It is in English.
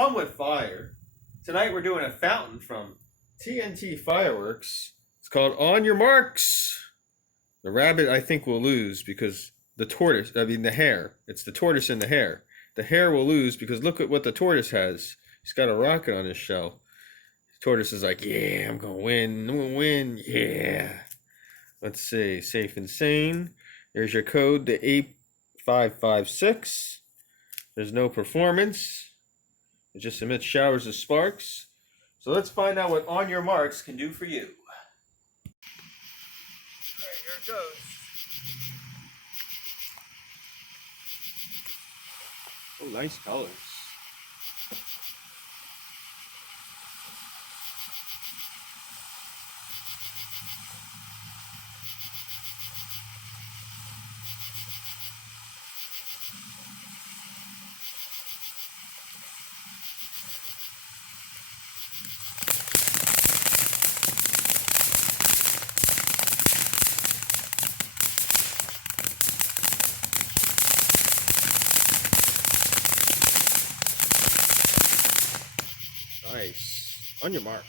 Fun with fire. Tonight we're doing a fountain from TNT Fireworks. It's called On Your Marks. The rabbit, I think, will lose because the hare. It's the tortoise and the hare. The hare will lose because look at what the tortoise has. He's got a rocket on his shell. The tortoise is like, yeah, I'm going to win. I'm going to win. Yeah. Let's see. Safe and sane. There's your code, the 8556. There's no performance. It just emits showers of sparks. So let's find out what On Your Marks can do for you. Alright, here it goes. Oh, nice colors. Nice. On your mark.